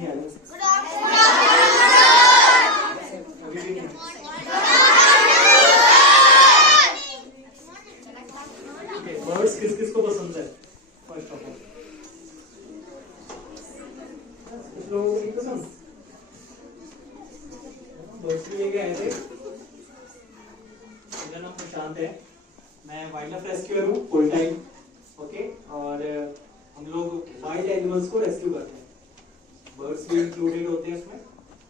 नहीं आ रही। अभी भी नहीं। बर्ड्स किस किस को पसंद है? फर्स्ट ऑफ ऑल कुछ लोगों को नहीं पसंद। बर्ड्स भी लेके आए थे। मेरा नाम प्रशांत है, मैं वाइल्ड लाइफ रेस्क्यूअर हूँ फुल टाइम। ओके, और हम लोग वाइल्ड एनिमल्स को रेस्क्यू करते हैं, बर्ड्स भी इंक्लूडेड होते हैं इसमें,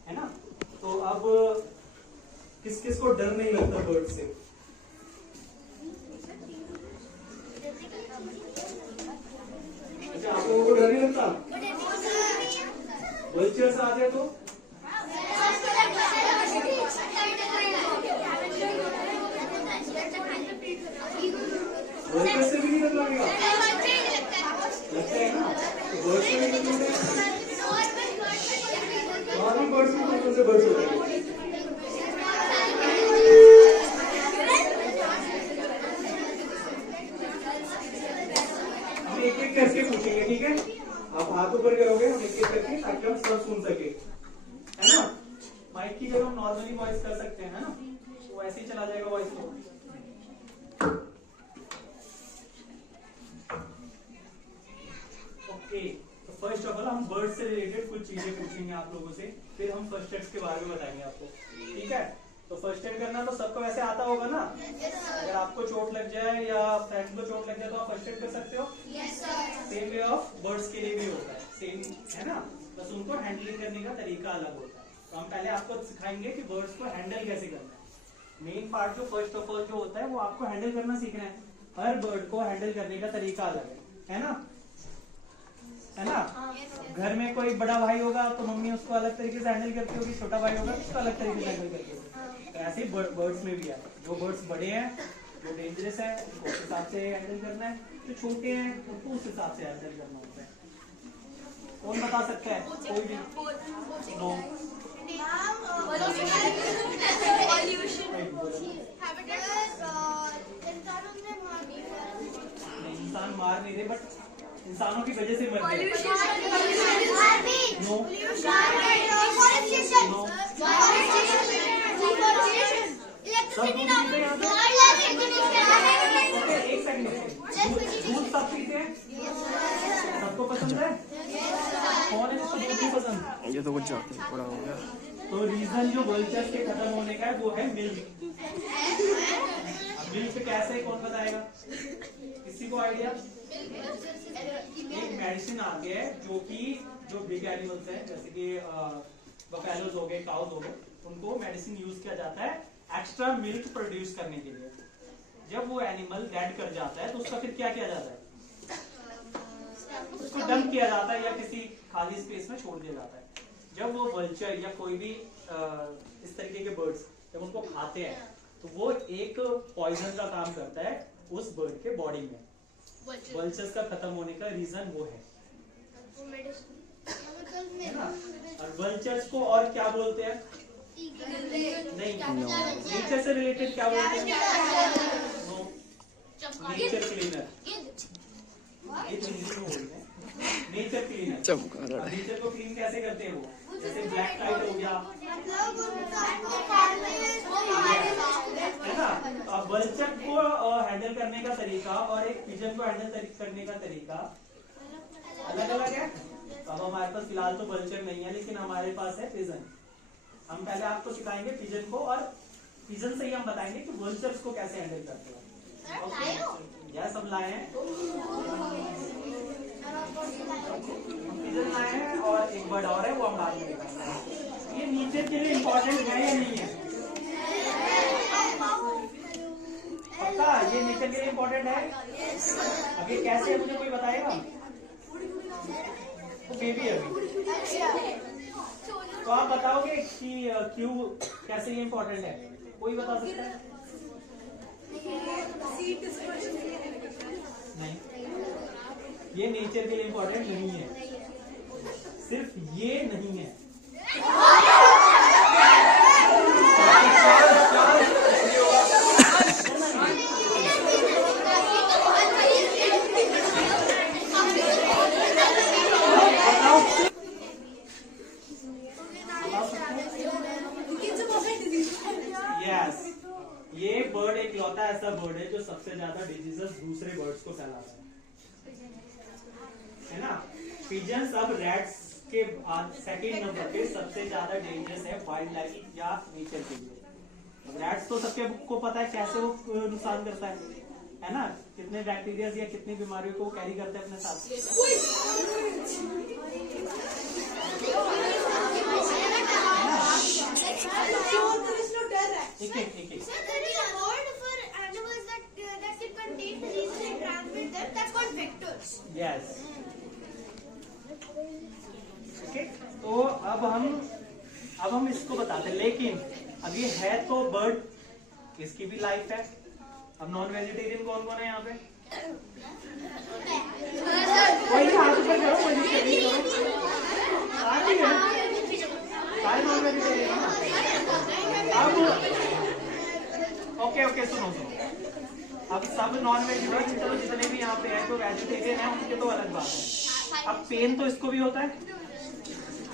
है ना। तो अब किस किस को डर नहीं लगता बर्ड से? अच्छा, आप लोगों को डर नहीं लगता? वल्चर्स आ जाए तो? वल्चर से भी नहीं डर लगेगा? लगता है ना। बर्ड्स से भी नहीं डर लगेगा। नॉर्मल बर्ड्स में कौन से बर्ड्स होते हैं? हम एक एक करके पूछेंगे, ठीक है? आप हाथ ऊपर करोगे, हम एक एक करके, ताकि हम सब सुन सके, है ना। माइक की जगह हम नॉर्मली वॉइस कर सकते हैं, है ना, वो ऐसे ही चला जाएगा वॉइस को। ओके, तो फर्स्ट ऑफ ऑल हम बर्ड से रिलेटेड कुछ चीजें पूछेंगे आप लोगों से, फिर हम फर्स्ट एड के बारे में बताएंगे आपको, ठीक है। तो फर्स्ट एड करना तो सबको वैसे आता होगा ना। अगर आपको चोट लग जाए या फ्रेंड को चोट लग जाए तो आप फर्स्ट एड कर सकते हो। सेम वे ऑफ बर्ड्स के लिए भी होता है, सेम, है ना। बस उनको हैंडलिंग करने का तरीका अलग होता है। तो हम पहले आपको सिखाएंगे कि बर्ड्स को हैंडल कैसे करना है। मेन पार्ट जो फर्स्ट ऑफ ऑल जो होता है वो आपको हैंडल करना सीखना है। हर बर्ड को हैंडल करने का तरीका अलग है ना, है ना। घर में कोई बड़ा भाई होगा तो मम्मी उसको अलग तरीके से हैंडल करती होगी, छोटा भाई होगा तो उसको अलग तरीके से हैंडल करती होगी। तो ऐसे ही बर्ड्स में भी है, जो बर्ड्स बड़े हैं, जो डेंजरस है, उनको उस हिसाब से हैंडल करना है, जो छोटे हैं उनको उस हिसाब से हैंडल करना होता है। कौन बता सकता है? कोई भी? नो। इंसान मार नहीं रहे, बट इंसानों की वजह से मर रहे हैं। नो। एक सेकंड, दूध सब पीते हैं? सबको पसंद है? कौन है जिसको दूध नहीं पसंद? ये तो कुछ बड़ा हो गया। तो रीजन जो वल्चर्स के खत्म होने का है वो है मिल्क। मिल्क कैसे, कौन बताएगा? किसी को आइडिया? एक मेडिसिन आ गया है जो बिग एनिमल्स हैं, जैसे कि बफेलोज हो गए, काउज हो गए, उनको मेडिसिन यूज किया जाता है एक्स्ट्रा मिल्क प्रोड्यूस करने के लिए। जब वो एनिमल डेड कर जाता है तो उसका फिर क्या किया जाता है? उसको डंप किया जाता है या किसी खाली स्पेस में छोड़ दिया जाता है। जब वो वल्चर या कोई भी इस तरीके के बर्ड्स जब उनको खाते हैं तो वो एक पॉइजन का काम करता है उस बर्ड के बॉडी में। वल्चर्स का खत्म होने का रीजन वो है ना। और वल्चर्स को और क्या बोलते हैं? नहीं, नेचर से रिलेटेड क्या बोलते हैं? No, nature cleaner. Nature cleaner. Nature को क्लीन कैसे करते हैं वो? जैसे ब्लैक टाइड हो गया, है ना। अब वल्चर को हैंडल करने का तरीका और एक पिजन को हैंडल करने का तरीका अलग अलग है। तो अब हमारे पास फिलहाल तो वल्चर नहीं है, लेकिन हमारे पास है पिजन। हम पहले आपको सिखाएंगे पिजन को, और पिजन से ही हम बताएंगे कि वल्चर्स को कैसे हैंडल करते हैं। यस, हम लाए हैं, पिजन लाए हैं, और एक बर्ड और है, वो हम बाद में दिखाएंगे। ये नेचर के लिए इम्पोर्टेंट है या नहीं है? पक्का ये नेचर के लिए इम्पोर्टेंट है? अब ये कैसे है मुझे कोई बताएगा? तो बेबी अभी तो आप बताओगे कि क्यों, कैसे ये इम्पोर्टेंट है? कोई बता सकता है? नहीं, ये नेचर के लिए इम्पोर्टेंट नहीं है। सिर्फ ये नहीं है, सबसे ज्यादा डिजीजेस दूसरे बर्ड्स को फैलाता है ना। पिजन्स अब रैट्स के बाद सेकेंड नंबर पे सबसे ज्यादा डेंजरस है वाइल्ड लाइफ या नेचर के लिए। रैट्स तो सबके को पता है कैसे वो नुकसान करता है ना, कितने बैक्टीरिया या कितनी बीमारियों को कैरी करते हैं अपने साथ। यस ओके, तो अब हम इसको बताते हैं, लेकिन अब ये है तो बर्ड, इसकी भी लाइफ है। अब नॉन वेजिटेरियन कौन कौन है यहाँ पे? कोई हाथ ऊपर करो, कोई नॉन वेजिटेरियन। अब ओके सुनो, अब सब नॉन वेजिटेरियन चलो जितने भी यहाँ पे हैं तो वेजिटेरियन है, उनके तो अलग बात है। अब पेन तो इसको भी होता है,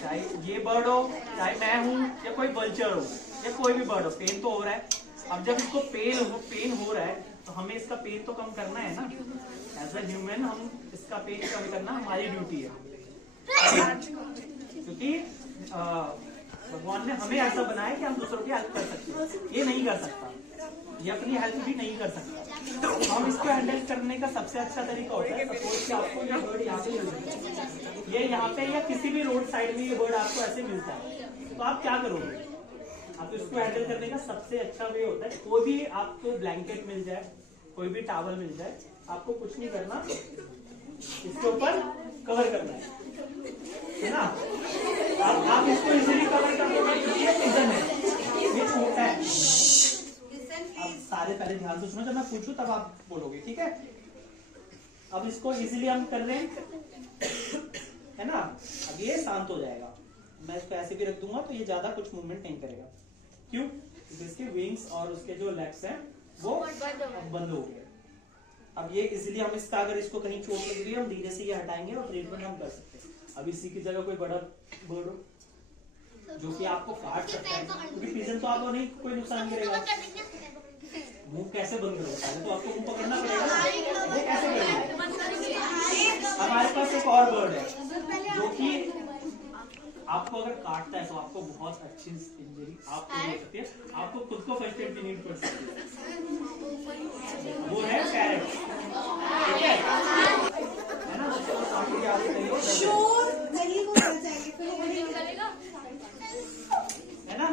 चाहे ये बर्ड हो, चाहे मैं हूँ, या कोई वल्चर हो, या कोई भी बर्ड हो, पेन तो हो रहा है। अब जब इसको पेन हो रहा है तो हमें इसका पेन तो कम करना है ना। एज अ ह्यूमन हम इसका पेन कम करना हमारी ड्यूटी है, क्योंकि भगवान ने हमें ऐसा बनाया कि हम दूसरों की हेल्प कर सकते हैं। ये नहीं कर सकता, ये अपनी हेल्प भी नहीं कर सकता। तो हम इसको हैंडल करने का सबसे अच्छा तरीका होता है, सपोज कि आपको ये बर्ड यहाँ पे मिल सकता है, ये यहाँ पे या किसी भी रोड साइड में ये बर्ड आपको ऐसे मिलता है, तो आप क्या करोगे? आप इसको हैंडल करने का सबसे अच्छा वे होता है, कोई भी आपको ब्लैंकेट मिल जाए, कोई भी टॉवल मिल जाए, आपको कुछ नहीं करना, इसके ऊपर कवर करना है ना। आप इसको इजीली कवर कर दोगे क्योंकि ये पिजन है, ये छोटा है। अब सारे पहले ध्यान से सुनो, जब मैं पूछूं तब आप बोलोगे, ठीक है? अब इसको इजीली हम कर रहे हैं, है ना। अब ये शांत हो जाएगा, मैं इसको ऐसे भी रख दूंगा तो ये ज्यादा कुछ मूवमेंट नहीं करेगा। क्यों? क्योंकि इसके विंग्स और उसके जो लेग्स हैं वो बंद हो गए। अब ये इसलिए हम इसका, अगर इसको कहीं चोट लग रही है, हम धीरे से ये हटाएंगे और ट्रीटमेंट हम कर सकते हैं। अब इसी की जगह कोई बड़ा बर्ड हो जो कि आपको काट सकता है, क्योंकि पिजन तो आपको नहीं कोई नुकसान करेगा। मुंह कैसे बंद करोगे? पहले तो आपको मुंह पकड़ना पड़ेगा, वो कैसे करेंगे? हमारे पास एक और बर्ड है जो कि आपको अगर काटता है तो आपको बहुत अच्छी इंजरी आपको हो सकती है, आपको खुद को फर्स्ट एड की नीड पड़ सकती है। वो है पैरेट, ठीक है ना। है ना।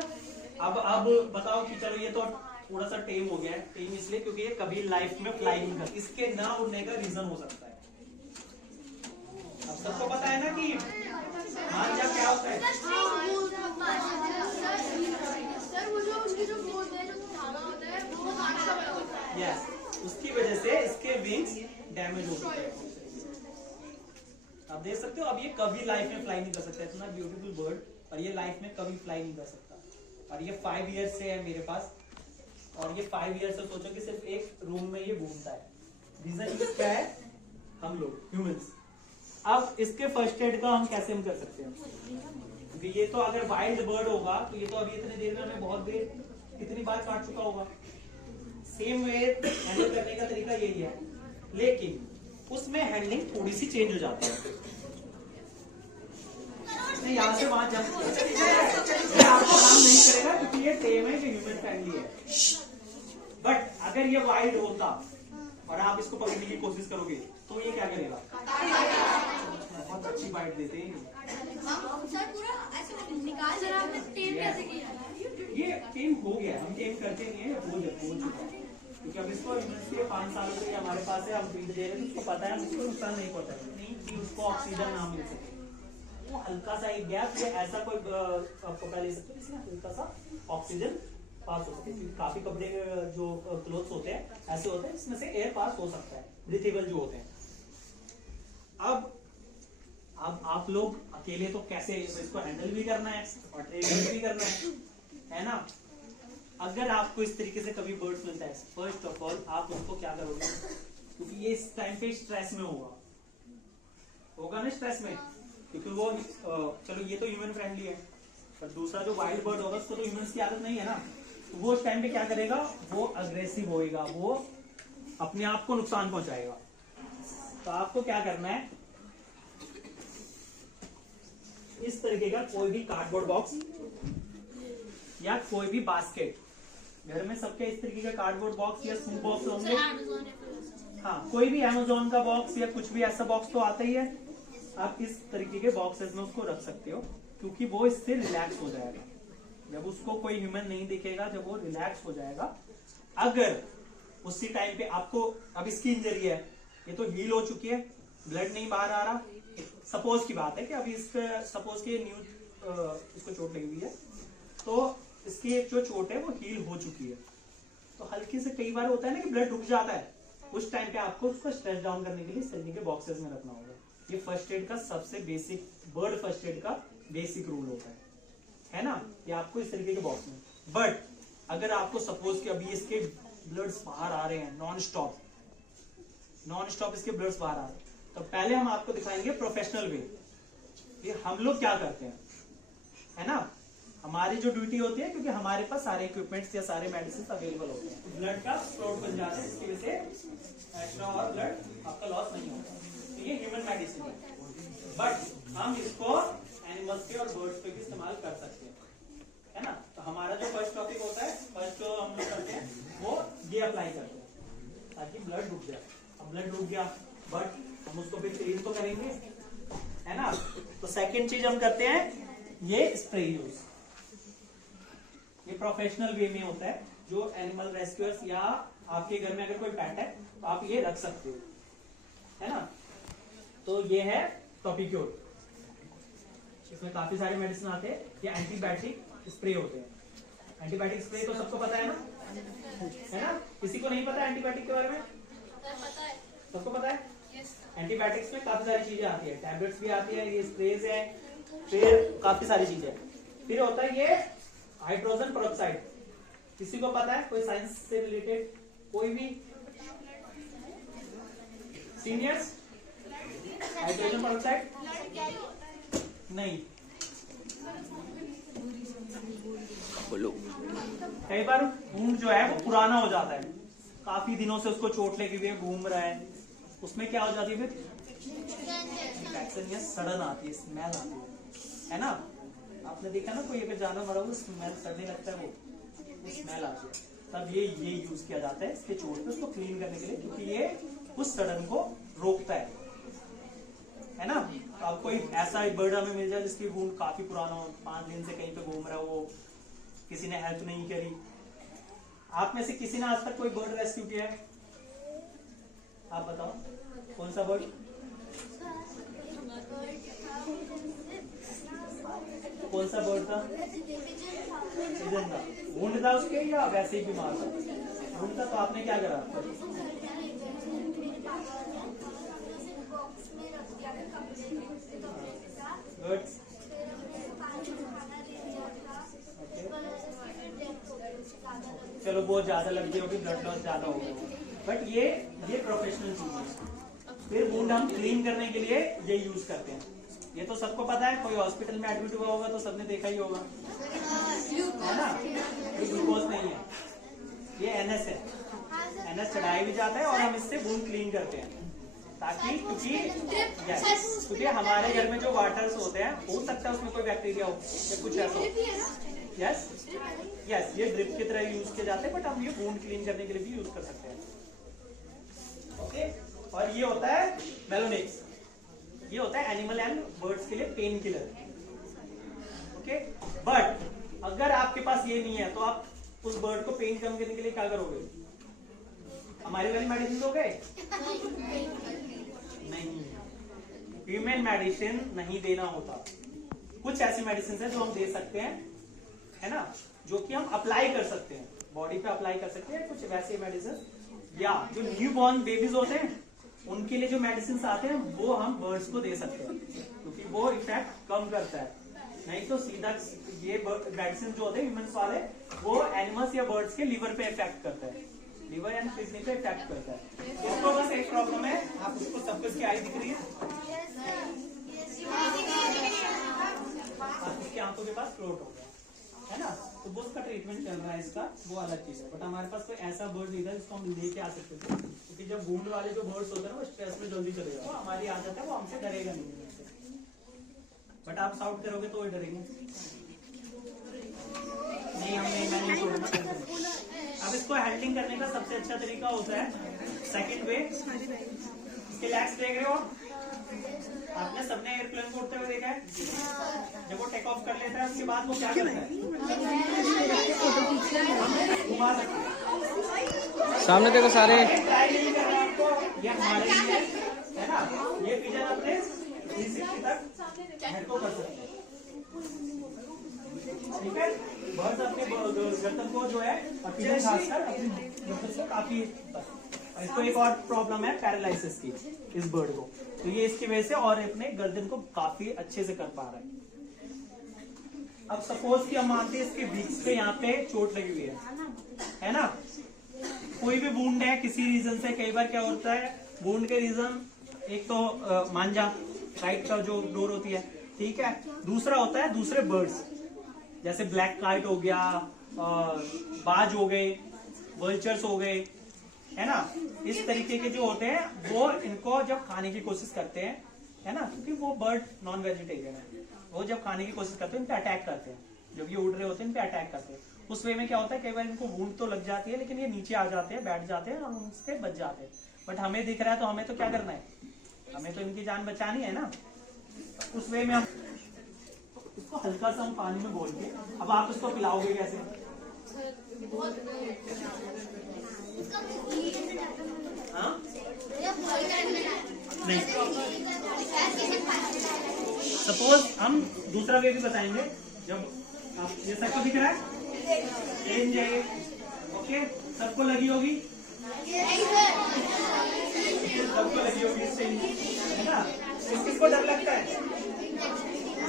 अब बताओ कि चलो ये तो थोड़ा सा टेम हो गया है। टेम इसलिए क्योंकि ये कभी लाइफ में फ्लाई नहीं करता, इसके ना उड़ने का रीजन हो सकता है। अब सबको पता है ना कि मांझा क्या होता है? यस, उसकी वजह से इसके विंग्स डैमेज हो चुके हैं। आप देख सकते हो, अब ये कभी लाइफ में फ्लाई नहीं कर सकता, इतना ब्यूटीफुल बर्ड, और ये लाइफ में कभी फ्लाई नहीं कर सकता। और ये 5 ईयर्स से है मेरे पास, और ये 5 ईयर्स से सोचो कि सिर्फ एक रूम में ये घूमता है। रीजन क्या है? हम लोग ह्यूमंस। अब इसके फर्स्ट एड का हम कैसे कर सकते हैं? क्योंकि ये तो अगर वाइल्ड बर्ड होगा तो ये तो अभी इतनी देर में हमें बहुत देर कितनी बार काट चुका होगा। सेम वे हैंडल करने का तरीका यही है, लेकिन उसमें हैंडलिंग थोड़ी सी चेंज हो जाती है। यहाँ से वहां जंप आपको काम नहीं करेगा क्योंकि ये टेम है, ये ह्यूमन फ्रेंडली है। बट अगर ये वाइल्ड होता और आप इसको पकड़ने की कोशिश करोगे तो ये क्या करेगा? बहुत अच्छी बाइट देते हैं। ये टेम हो गया, हम टेम करते नहीं है, हो चुका है। क्योंकि अब इसको 5 सालों से हमारे पास है, हम फीड दे रहे हैं, उसको पता है उसको नुकसान नहीं पहुंचा नहीं कि उसको ऑक्सीजन ना मिल सके। वो हल्का सा एक गैप या ऐसा कोई पकड़ ले सकते हैं जिसमें हल्का सा ऑक्सीजन पास हो सके। काफी कपड़े जो क्लोथ्स होते हैं ऐसे होते हैं इसमें से एयर पास हो सकता है, ब्रीथेबल जो होते हैं। अब आप लोग अकेले तो कैसे इसको हैंडल भी करना है और ट्रेनिंग भी करना है ना। अगर आपको इस तरीके से कभी बर्ड्स मिलता है, फर्स्ट ऑफ ऑल आप उसको क्या करोगे? क्योंकि ये इस टाइम पे स्ट्रेस में होगा ना, स्ट्रेस में, क्योंकि वो चलो ये तो ह्यूमन फ्रेंडली है, पर दूसरा जो वाइल्ड बर्ड होगा उसको तो ह्यूमंस की आदत नहीं है ना। तो वो उस टाइम पे क्या करेगा? वो अग्रेसिव होएगा, वो अपने आप को नुकसान पहुंचाएगा। तो आपको क्या करना है, इस तरीके का कोई भी कार्डबोर्ड बॉक्स या कोई भी बास्केट, घर में सबके इस तरीके का कार्डबोर्ड बॉक्स या स्नूप बॉक्स होंगे। हाँ, कोई भी अमेज़न का बॉक्स या कुछ भी ऐसा बॉक्स तो आता ही है। आप इस तरीके के बॉक्सेस में उसको रख सकते हो, क्योंकि वो इससे रिलैक्स हो जाएगा। जब उसको कोई ह्यूमन नहीं दिखेगा, जब वो रिलैक्स हो जाएगा, अगर उसी टाइम पे आपको, अब इसकी इंजरी है, ये तो हील हो चुकी है, ब्लड नहीं बाहर आ रहा, सपोज की बात है कि अभी इसका सपोज के इसको चोट लगी हुई है, तो इसकी जो चोट है वो हील हो चुकी है, तो हल्की से कई बार होता है ना कि ब्लड रुक जाता है, उस टाइम पे आपको उसको स्ट्रेच डाउन करने के लिए इस तरीके के बॉक्सेस में रखना होगा। ये फर्स्ट एड का सबसे बेसिक, बर्ड फर्स्ट एड का बेसिक रूल होता है ना, ये आपको इस तरीके के बॉक्स में। बट अगर आपको सपोज कि अभी इसके ब्लड्स बाहर आ रहे हैं नॉन स्टॉप इसके ब्लड्स बाहर आ रहे हैं, तो पहले हम आपको दिखाएंगे प्रोफेशनल वे, ये हम लोग क्या करते हैं, है ना। हमारी जो ड्यूटी होती है, क्योंकि हमारे पास सारे इक्विपमेंट्स या सारे मेडिसिन अवेलेबल होते हैं, ब्लड का फ्लोट बन जाता है, इसकी वजह से एक्स्ट्रा और ब्लड आपका लॉस नहीं होता। तो ये ह्यूमन मेडिसिन है, बट हम इसको एनिमल्स के और बर्ड्स पे भी इस्तेमाल कर सकते हैं, है ना। तो हमारा जो फर्स्ट टॉपिक होता है, फर्स्ट जो हम लोग करते हैं वो ये अप्लाई करते हैं ताकि ब्लड रुक जाए। अब ब्लड रुक गया, बट हम उसको फिर क्लीन तो करेंगे, है ना। तो सेकेंड चीज हम करते हैं ये स्प्रे यूज, ये प्रोफेशनल वे में होता है, जो एनिमल रेस्क्यूअर्स या आपके घर में अगर कोई पेट है तो आप ये रख सकते हो, है ना। तो ये है टॉपिक्योर, इसमें काफी सारे मेडिसिन आते हैं, ये एंटीबायोटिक स्प्रे होते हैं। एंटीबायोटिक स्प्रे तो सबको पता है ना, है ना। किसी को नहीं पता एंटीबायोटिक के बारे में? सबको पता है। एंटीबायोटिक्स में काफी सारी चीजें आती है, टैबलेट्स भी आती है, ये स्प्रेज है, फिर काफी सारी चीजें। फिर होता है ये हाइड्रोजन पेरोक्साइड, किसी को पता है? कोई साइंस से रिलेटेड कोई भी सीनियर्स? हाइड्रोजन पेरोक्साइड नहीं, बोलो। कई बार वुंड जो है वो पुराना हो जाता है, काफी दिनों से उसको चोट लगी हुई है, घूम रहा है, उसमें क्या हो जाती है फिर इन्फेक्शन या सड़न आती है, स्मेल आती है ना। आपने देखा ना कोई अगर जानवर मरा हुआ स्मेल सड़ने लगता है, वो स्मेल आती है, तब ये यूज किया जाता है इसके चोट पे उसको क्लीन करने के लिए, क्योंकि ये उस सड़न को रोकता है ना। तो अब कोई ऐसा बर्ड हमें मिल जाए जिसकी वुंड काफी पुराना हो, 5 दिन से कहीं पे घूम रहा हो, किसी ने हेल्प नहीं करी, आप में से किसी ने आज तक कोई बर्ड रेस्क्यू किया है? आप बताओ कौन सा बर्ड? कौन सा बर्ड था? पिजन था। वुंड था उसके या वैसे ही बीमार था? वुंड था, तो आपने क्या करा? चलो बहुत ज्यादा लग गई होगी, ब्लड लॉस ज्यादा हो गया, बट ये प्रोफेशनल चीज है। फिर वुंड हम क्लीन करने के लिए ये यूज करते हैं, ये तो सबको पता है, कोई हॉस्पिटल में एडमिट हुआ होगा तो सबने देखा ही होगा, है ना। ये ग्लूकोज नहीं है, ये NS है, NS चढ़ाया भी जाता है और हम इससे वुंड क्लीन करते हैं, ताकि क्योंकि हमारे घर में जो वाटर्स होते हैं, हो सकता है उसमें कोई बैक्टीरिया हो या कुछ ऐसा हो। यस, ये ड्रिप की तरह यूज किए जाते हैं, बट हम ये वुंड क्लीन करने के लिए भी यूज कर सकते हैं। ओके, और ये होता है मेलोनिक्स, ये होता है एनिमल एंड बर्ड्स के लिए पेन किलर। ओके, बट अगर आपके पास ये नहीं है तो आप उस बर्ड को पेन कम करने के लिए क्या करोगे? हमारी वाली मेडिसिन दोगे? नहीं, ह्यूमन मेडिसिन नहीं देना होता। कुछ ऐसी मेडिसिन है जो हम दे सकते हैं, है ना, जो कि हम अप्लाई कर सकते हैं, बॉडी पे अप्लाई कर सकते हैं। कुछ वैसे मेडिसिन, या जो न्यू बॉर्न बेबीज होते हैं उनके लिए जो मेडिसिन आते हैं वो हम बर्ड्स को दे सकते हैं, क्योंकि वो इफेक्ट कम करता है। नहीं तो सीधा ये मेडिसिन जो होते हैं ह्यूमंस वाले, वो एनिमल्स या बर्ड्स के लिवर पे इफेक्ट करता है, लिवर एंड किडनी पे इफेक्ट करता है। इसको बस एक प्रॉब्लम है, आप उसको सब कुछ की आई दिख रही है, आपकी आंखों के पास फ्लोट हो गया, है ना, तो वो उसका ट्रीटमेंट चल रहा है इसका, वो अलग चीज है। बट हमारे पास कोई ऐसा बर्ड नहीं था जिसको हम लेके आ सकते थे, क्योंकि जब वुंड वाले जो बर्ड्स होते हैं वो स्ट्रेस में जल्दी चले जाते हैं, हमारी आदत है वो हमसे डरेगा नहीं। बट आप साउट करोगे तो वो डरेंगे नहीं, हम नहीं छोड़ना। अब इसको हैंडलिंग करने का सबसे अच्छा तरीका होता है सेकंड वे। इसके लैग्स देख रहे हो आपने, सबने एयरप्लेन को उड़ते हुए देखा है। जब वो टेक ऑफ कर लेता है उसके बाद वो क्या करता है, घुमा सकते हैं। सामने देखो सारे, ये हमारे लिए है ना, ये पिजन अपने 360 तक हेड को कर सकते हैं, ठीक है। बर्ड्स अपने गर्दन को जो है पिजन खासकर अपनी गर्दन को काफी, इसको एक और प्रॉब्लम है पैरालिसिस की इस बर्ड को, तो ये इसकी वजह से और अपने गर्दन को काफी अच्छे से कर पा रहा है। अब सपोज कि हम मानते हैं इसके बीच पे यहाँ पे चोट लगी हुई है ना, कोई भी वुंड है किसी रीजन से, कई बार क्या होता है वुंड के रीजन एक तो मांजा काइट का जो डोर होती है, ठीक है, दूसरा होता है दूसरे बर्ड्स, जैसे ब्लैक काइट हो गया, बाज हो गए, वल्चर्स हो गए, है ना। इस तरीके के जो होते हैं वो इनको जब खाने की कोशिश करते हैं, है ना, क्योंकि वो बर्ड नॉन वेजिटेरियन है, वो जब खाने की कोशिश करते हैं इन पे अटैक करते हैं, जब ये उड़ रहे होते हैं इन पे अटैक करते हैं। उस वे में क्या होता है, कई बार इनको वुंड तो लग जाती है लेकिन ये नीचे आ जाते हैं, बैठ जाते हैं और उनसे बच जाते हैं। बट हमें दिख रहा है तो हमें तो क्या करना है, हमें तो इनकी जान बचानी है ना। उस वे में हम इसको हल्का सा हम पानी में घोल के, अब आप इसको पिलाओगे कैसे, हाँ नहीं, सपोज हम दूसरा वे भी बताएंगे। जब आप ये सबको दिख रहा है ओके, सबको लगी होगी, सबको लगी होगी है ना। किसको डर लगता है,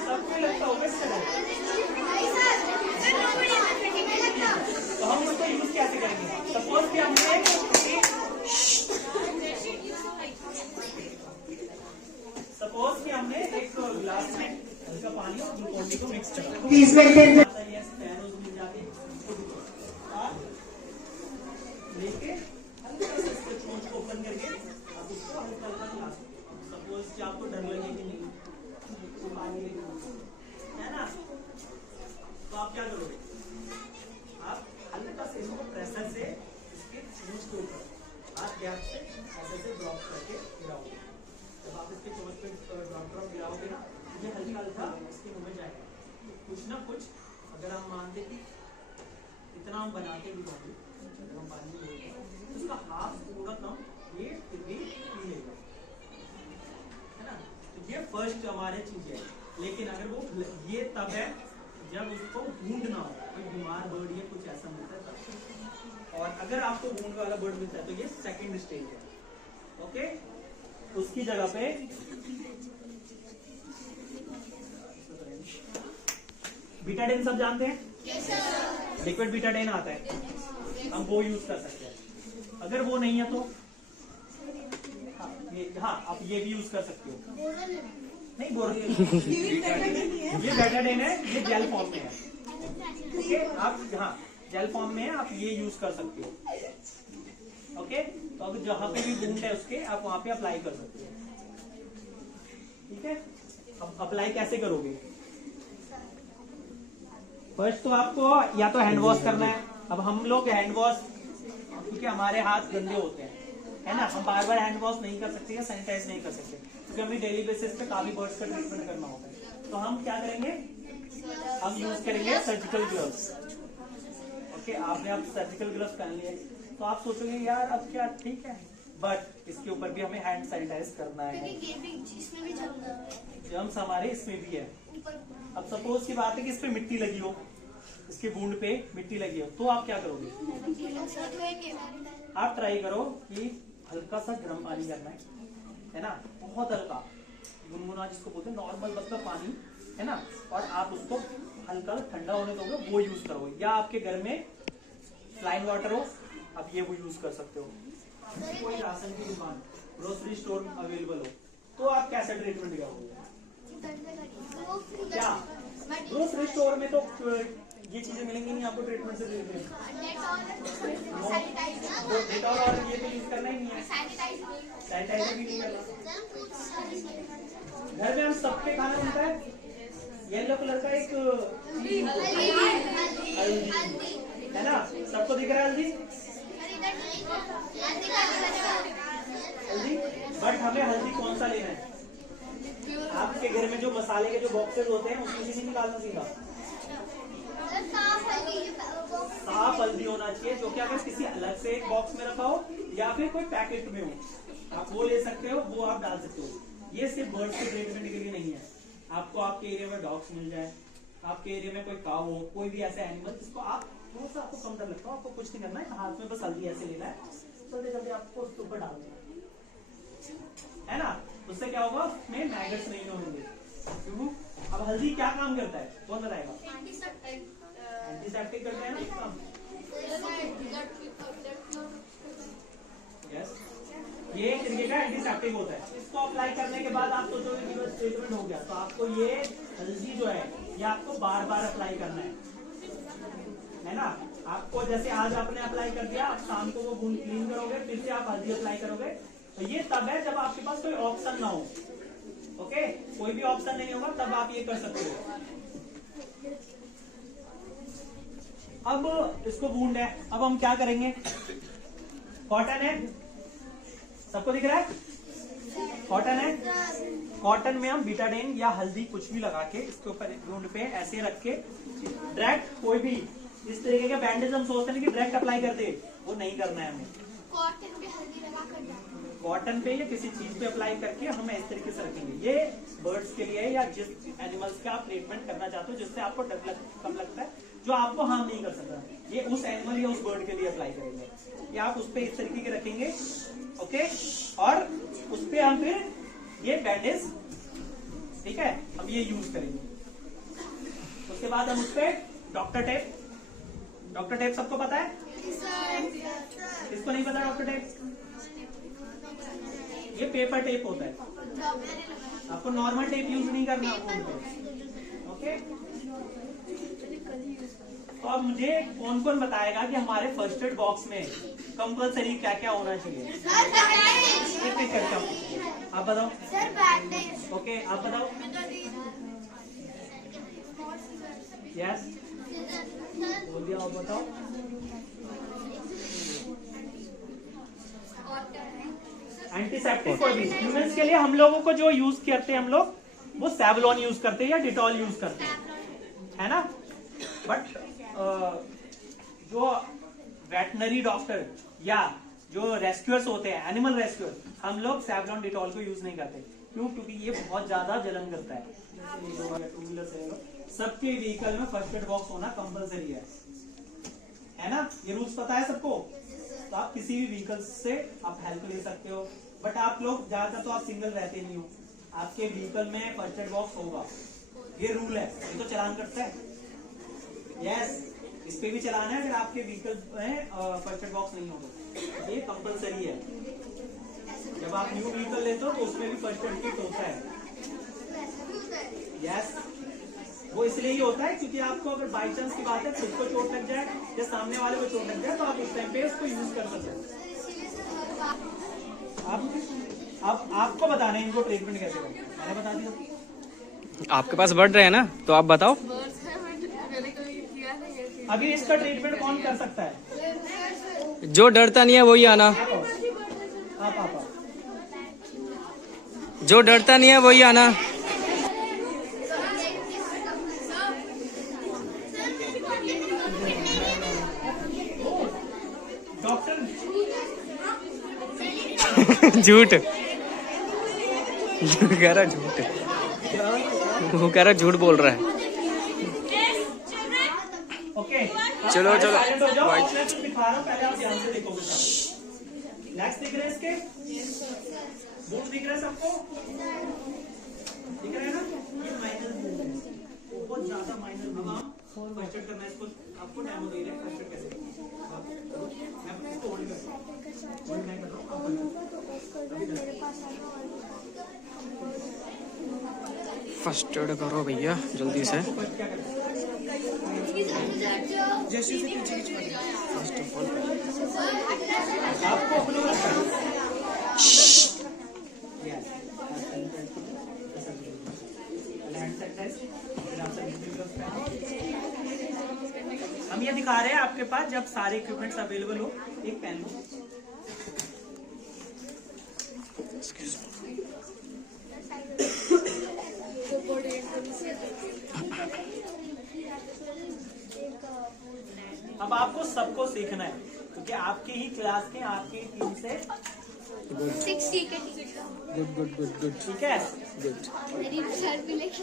सबको लगता होगा इससे डर, तो हम उसको यूज कैसे करेंगे। सपोज कि हमने एक ग्लास में हल्का पानी और ग्लूकोन को मिक्स करा लेके हल्का सा इसके चोंच को ओपन करके आप उसको हल्का हल्का खिला सकते हो। सपोज कि आपको डर लगे कि नहीं तो पानी है ना, तो आप क्या करोगे, आप हल्का से इसको प्रेशर से इसके चोंच के ऊपर हाथ गैप से ऐसे से ड्रॉप करके गिराओगे। जब आप इसके चोंच पे ड्रॉप गिराओगे ना, ये हल्का हल्का इसके मुंह में जाएगा, कुछ ना कुछ। अगर हम मानते कि इतना हम बनाते भी होंगे, अगर हम पानी में तो उसका हाफ पूरा कम ये फिर भी पी लेगा, है ना। तो ये फर्स्ट हमारे चीज है। लेकिन अगर वो ये तब है जब उसको वुंड ना हो, कोई बीमार बर्ड या कुछ ऐसा मिलता है तब। और अगर आपको वुंड वाला बर्ड मिलता है तो ये सेकंड स्टेज है, ओके। उसकी जगह पे बीटाडिन सब जानते हैं, लिक्विड बीटाडिन आता है, हम वो यूज कर सकते हैं। अगर वो नहीं है तो हाँ आप ये भी यूज कर सकते हो। नहीं बोरोन ये बीटाडिन है, ये जेल फॉर्म में है, ओके। आप हाँ जेल फॉर्म में है, आप ये यूज कर सकते हो, ओके। तो अगर जहाँ पे भी वुंड है उसके आप वहां पे अप्लाई कर सकते हो, ठीक है। अब अप्लाई कैसे करोगे, फर्स्ट तो आपको या तो हैंड वॉश करना है। अब हम लोग हैंड वॉश, क्योंकि हमारे हाथ गंदे होते हैं, है ना, हम बार बार हैंड वॉश नहीं कर सकते या सैनिटाइज नहीं कर सकते, क्योंकि हमें डेली बेसिस पे काफी बर्ड्स का ट्रीटमेंट करना होता है। तो हम क्या करेंगे, हम यूज करेंगे सर्जिकल ग्लव्स, ओके। आपने अब सर्जिकल ग्लव्स पहन लिए तो आप सोचोगे यार अब क्या ठीक है, बट इसके ऊपर भी हमें हैंड सैनिटाइज करना है, जर्म्स हमारे इसमें भी है। अब सपोज की बात है कि इस पे मिट्टी लगी हो, इसके वुंड पे मिट्टी लगी हो, तो आप क्या करोगे, आप ट्राई करो कि हल्का सा गर्म पानी करना है ना, बहुत हल्का गुनगुना जिसको बोलते हैं, नॉर्मल मतलब पानी, है ना, और आप उसको हल्का ठंडा होने दोगे, वो यूज करो। या आपके घर में फ्लाइन वाटर हो, आप ये वो यूज कर सकते हो। कोई राशन की दुकान, ग्रोसरी स्टोर अवेलेबल हो, तो आप कैसे ट्रीटमेंट करोगे, क्या ग्रोसरी स्टोर में तो ये चीजें मिलेंगी नहीं आपको ट्रीटमेंट से रिलेटेड। सैनिटाइजर डेटॉल और ये तो यूज करना ही नहीं है, सैनिटाइजर भी नहीं करना। घर में हम सबके खाना बनता है येलो कलर का एक हल्दी है ना, सबको दिख रहा है हल्दी हल्दी। बट हमें हल्दी कौन सा लेना है? आपके घर में जो मसाले के जो बॉक्सेस होते हैं उसमें से नहीं निकालना सीधा, साफ हल्दी होना चाहिए, जो कि अगर किसी अलग से एक बॉक्स में रखा हो या फिर कोई पैकेट में हो, आप वो ले सकते हो, वो आप डाल सकते हो। ये सिर्फ बर्ड के ट्रीटमेंट के लिए नहीं है। आपको आपके एरिया में डॉग्स मिल जाए, आपके एरिया में कोई काऊ हो, कोई भी ऐसा एनिमल जिसको आप थोड़ा सा आपको कम डर लगता हो, आपको कुछ नहीं करना है, हाथ में बस हल्दी ऐसे लेना है, जल्दी जल्दी आपको उसके ऊपर डाल देना है ना। उससे क्या होगा, उसमें मैगट्स नहीं होंगे। क्यों? अब हल्दी क्या काम करता है, कौन बताएगा? एंटीसेप्टिक करते हैं ना काम। यस, ये एक तरीके का एंटीसेप्टिक होता है। इसको अप्लाई करने के बाद आप सोचोगे कि बस ट्रीटमेंट हो गया, तो आपको ये हल्दी जो है ये आपको बार बार अप्लाई करना है ना। आपको जैसे आज आपने अप्लाई कर दिया, आप शाम को वो वुंड क्लीन करोगे, फिर से आप हल्दी अप्लाई करोगे। तो ये तब है जब आपके पास कोई ऑप्शन ना हो। ओके, कोई भी ऑप्शन नहीं होगा तब आप ये कर सकते हो। अब इसको वुंड है, अब हम क्या करेंगे? कॉटन है, सबको दिख रहा है कॉटन है। कॉटन में हम बीटाडीन या हल्दी कुछ भी लगा के इसके ऊपर वुंड पे ऐसे रख के डायरेक्ट कोई भी इस तरीके का बैंडेज हम सोचते हैं कि डायरेक्ट अप्लाई कर दे, वो नहीं करना है हमें। कॉटन पे हल्दी लगा कर कॉटन पे या किसी चीज पे अप्लाई करके हम इस तरीके से रखेंगे। ये बर्ड्स के लिए या जिस एनिमल्स का आप ट्रीटमेंट करना चाहते हो जिससे आपको डर कम लगता है, जो आपको हार्म नहीं कर सकता, ये उस एनिमल या उस बर्ड के लिए अप्लाई करेंगे। ये आप उस पे इस तरीके के रखेंगे, ओके, और उस पे हम फिर ये बैंडेज, ठीक है, हम ये यूज करेंगे। उसके बाद हम उस पे डॉक्टर टेप सबको पता है? इसको नहीं पता डॉक्टर टेप? ये पेपर टेप होता है, आपको नॉर्मल टेप यूज नहीं करना ओके। तो अब मुझे कौन कौन बताएगा कि हमारे फर्स्ट एड बॉक्स में कंपलसरी क्या क्या होना चाहिए? आप बताओ। ओके, आप बताओ। यस, बोल दिया, आप बताओ। एंटीसेप्टिक कोई भी ह्यूमंस के लिए हम लोगों को जो यूज करते हैं, हम लोग वो सैवलॉन यूज करते हैं या डिटॉल यूज करते हैं, है ना। बट जो वेटनरी डॉक्टर या जो रेस्क्यूअर्स होते हैं, एनिमल रेस्क्यूअर, हम लोग सैवलॉन डिटॉल को यूज नहीं करते। क्यों? क्योंकि ये बहुत ज्यादा जलन करता है। टू व्हीलर से सबके व्हीकल में फर्स्ट एड बॉक्स होना कंपलसरी है ना। ये रूल्स पता है सबको। तो आप किसी भी व्हीकल से आप हेल्प ले सकते हो, बट आप लोग ज्यादातर तो आप सिंगल रहते नहीं हो, आपके व्हीकल में फर्स्ट एड बॉक्स होगा, ये रूल है। ये तो चलान करता है, यस, इस पे भी चलाना है। अगर आपके व्हीकल में फर्स्ट एड बॉक्स नहीं होगा, ये कंपलसरी है। जब आप न्यू व्हीकल लेते हो तो उसमें भी फर्स्ट एड किट होता है, यस। वो इसलिए ही होता है क्योंकि आपको अगर बाई चांस की बात है खुद को चोट लग जाए या सामने वाले को चोट लग जाए तो आप उस टाइम पे उसको यूज कर सकते हो। अब आपको बताना है इनको ट्रीटमेंट कैसे करना है, मैंने बता दिया। आपके पास बढ़ रहे हैं ना, तो आप बताओ। अभी इसका ट्रीटमेंट कौन कर सकता है? जो डरता नहीं है वही आना। आप जो डरता नहीं है वही आना। डॉक्टर झूठ कह रहा, झूठ वो कह रहा, झूठ बोल रहा है। ओके, चलो चलो साइलेंट हो जाओ। मैं कुछ दिखा रहा हूँ, पहले आप ध्यान से देखोगे। नेक्स्ट दिख रहे हैं इसके, बूट दिख रहे हैं सबको, दिख रहे हैं ना। ये माइनर बूट है, बहुत ज्यादा माइनर बूट। फर्स्ट एड करना है इसको, आपको डेमो दे रहे हैं फर्स्ट एड कैसे करना है। मैं इसको होल्ड कर रहा हूं, होल्ड मैं कर रहा हूं, आप फर्स्ट एड करो भैया जल्दी से। क्या करना है? जैसे से पीछे पीछे आपको अपने हम ये दिखा रहे हैं आपके पास जब सारे इक्विपमेंट्स अवेलेबल हो। एक पेन लो। अब आपको सबको सीखना है क्योंकि आपके ही क्लास के आपके ही टीम से गुड गुड गुड गुड ठीक है। गुड मेरी सर भी लेके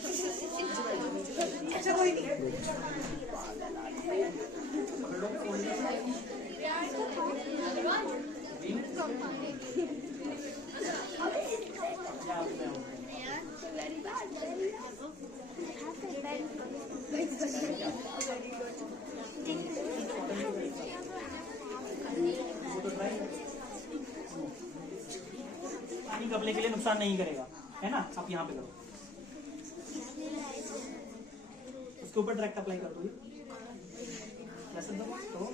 अच्छा कोई नहीं पानी कपड़े के लिए नुकसान नहीं करेगा, है ना। आप यहाँ पे करो, उसके ऊपर डायरेक्ट अप्लाई कर दो। ऐसे दो तो